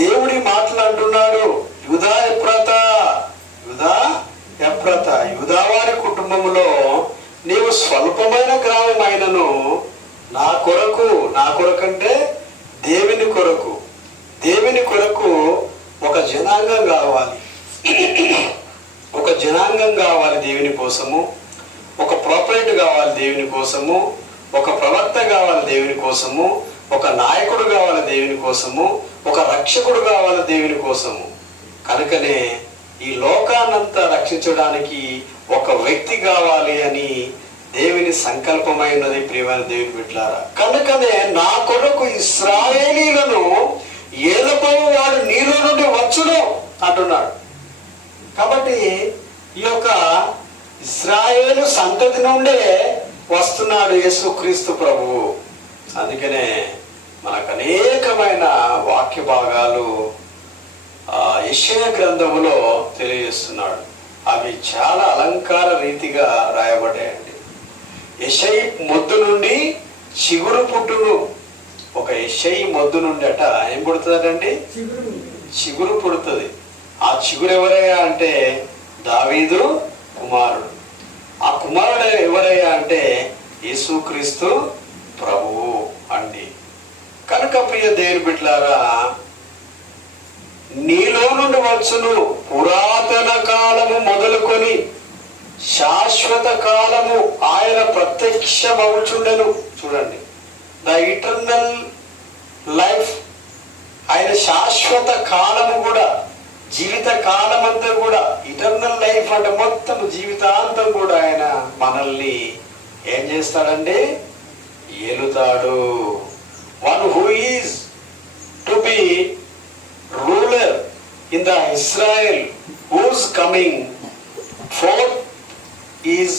దేవుడి మాటలు అంటున్నాడు, యూదా ఎఫ్రాతా, యూదా ఎఫ్రాతా, యూదా వారి కుటుంబంలో నీవు స్వల్పమైన గ్రామం అయినను నా కొరకు అంటే దేవుని కొరకు ఒక జనాంగం కావాలి, ఒక జనాంగం కావాలి దేవుని కోసము, ఒక ప్రాపర్టీ కావాలి దేవుని కోసము, ఒక ప్రవక్త కావాలి దేవుని కోసము, ఒక నాయకుడు కావాలి దేవుని కోసము, ఒక రక్షకుడు కావాలి దేవుని కోసము. కనుకనే ఈ లోకాన్నంతా రక్షించడానికి ఒక వ్యక్తి కావాలి అని దేవుని సంకల్పమైనది. ప్రియమైన దేవుని బిడ్డలారా, కనుకనే నా కొరకు ఇశ్రాయేలీలను ఏలబోవు వాడు నీలో నుండి వచ్చును అంటున్నాడు. కాబట్టి ఈ యొక్క ఇశ్రాయేలు సంతతి నుండే వస్తున్నాడు యేసుక్రీస్తు ప్రభువు. అందుకనే మనకు అనేకమైన వాక్య భాగాలు యెషయా గ్రంథములో తెలియజేస్తున్నాడు. అవి చాలా అలంకార రీతిగా రాయబడ్డాయండి. యెషయి మొద్దు నుండి చిగురు పుట్టును. ఒక యెషయి మొద్దు నుండి అట ఏం పుడుతుందటండి? చిగురు పుడుతుంది. ఆ చిగురు ఎవరయ్యా అంటే దావీదు కుమారుడు. ఆ కుమారుడు ఎవరయ్యా అంటే యేసుక్రీస్తు ప్రభువు అండి. కనుక ప్రియ దేవుని బిడ్డలారా, నీలో నుండి వచ్చును పురాతన కాలము మొదలుకొని శాశ్వత కాలము ఆయన ప్రత్యక్షమవుచుండెను. చూడండి, ద ఇటర్నల్ లైఫ్, ఆయన శాశ్వత కాలము కూడా, జీవిత కాలం అంతా కూడా, ఇటర్నల్ లైఫ్ అంటే మొత్తం జీవితాంతం కూడా ఆయన మనల్ని ఏం చేస్తాడండి? ఏలుతాడు. One who is to be ruler in the Israel whose coming forth is